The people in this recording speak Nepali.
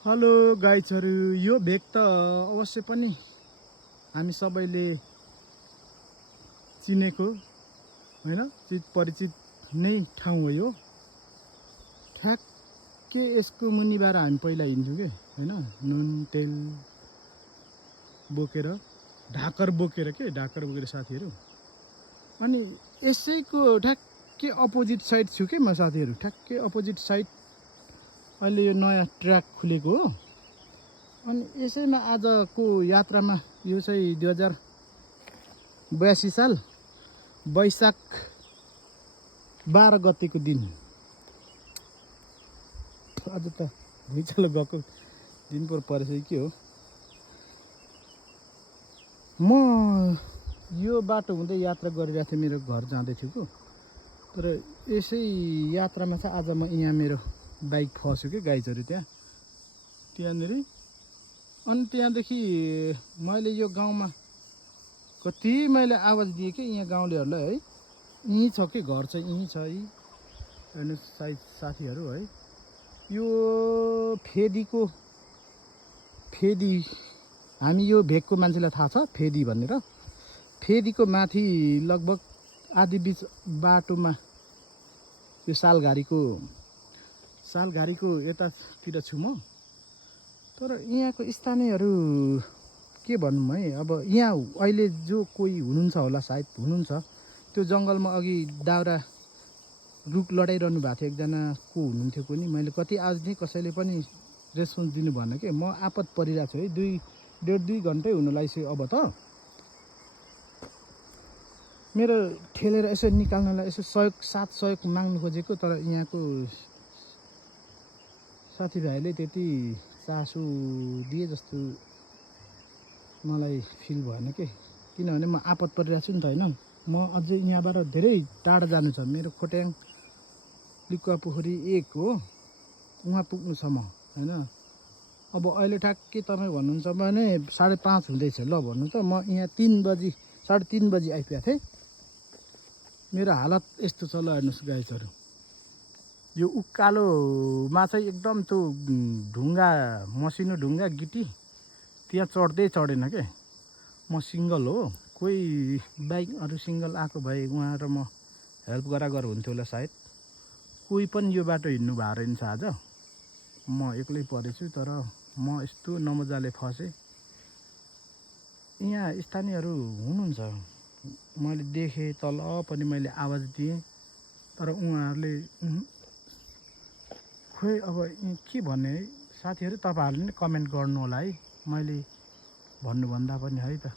हेलो गाइजहरू, यो भेग त अवश्य पनि हामी सबैले चिनेको हैन, चित परिचित नै ठाउँ हो यो। ठ्याक्कै यसको मुनिबाट हामी पहिला हिँड्थ्यौँ के हैन, नुन तेल बोकेर, ढाकर बोकेर साथीहरू। अनि यसैको ठ्याक्कै अपोजिट साइड छु के म साथीहरू, ठ्याक्कै अपोजिट साइड अहिले यो नयाँ ट्र्याक खुलेको हो। अनि यसैमा आजको यात्रामा यो चाहिँ 2082 साल वैशाख 12 गतेको दिन। आज त भुइँचालो गएको दिन पो परेछ के हो। म यो बाटो हुँदै यात्रा गरिरहेको थिएँ, मेरो घर जाँदैछु को। तर यसै यात्रामा चाहिँ आज म यहाँ मेरो बाइक फस्यो कि गाइजहरू त्यहाँनिर। अनि त्यहाँदेखि मैले यो गाउँमा कति मैले आवाज दिएँ कि यहाँ गाउँलेहरूलाई है, यहीँ छ कि घर चाहिँ यहीँ छ है हेर्नुहोस् सायद साथीहरू है। यो फेदी हामी यो भेगको मान्छेलाई थाहा छ फेदी भनेर। फेदीको माथि लगभग आधी बिच बाटोमा यो सालघारीको यतातिर छु म। तर यहाँको स्थानीयहरू के भनौँ है, अब यहाँ अहिले जो कोही हुनुहुन्छ होला, सायद हुनुहुन्छ, त्यो जङ्गलमा अघि दाउरा रुख लडाइरहनु भएको थियो एकजना को हुनुहुन्थ्यो कोनी। मैले कति आज दिएँ, कसैले पनि रेस्पोन्स दिनु भएन कि। म आपत परिरहेको छु है, 1.5-2 घन्टै हुनु लागिसक्यो अब त। मेरो ठेलेर यसो निकाल्नलाई यसो सहयोग माग्नु खोजेको, तर यहाँको साथीभाइले त्यति चासो दिए जस्तो मलाई फिल भएन के। किनभने म आपत परिरहेको छु नि त हैन। म अझै यहाँबाट धेरै टाढा जानु छ। मेरो खोट्याङ लिकुवा पोखरी 1 हो, उहाँ पुग्नु छ म हैन। अब अहिले ठ्याक्कै तपाईँ भन्नुहुन्छ भने 5:30 हुँदैछ ल भन्नु त। म यहाँ 3:30 बजी आइपुगेको थिएँ। मेरो हालत यस्तो छ ल हेर्नुहोस् गाइजहरू। यो उकालोमा चाहिँ एकदम त्यो ढुङ्गा, मसिनो ढुङ्गा गिटी त्यहाँ चढ्दै चढेन के। म सिङ्गल हो, कोही बाइकहरू सिङ्गल आएको भए उहाँ र म हेल्प गरागर हुन्थ्यो होला सायद। कोही पनि यो बाटो हिँड्नु भएको रहेछ आज, म एक्लै परेछु। तर म यस्तो नमजाले फसेँ। यहाँ स्थानीयहरू हुनुहुन्छ, मैले देखेँ, तल पनि मैले आवाज दिएँ, तर उहाँहरूले खोइ अब के भन्ने है। साथीहरू तपाईँहरूले नै कमेन्ट गर्नु होला है, मैले भन्नुभन्दा पनि है त।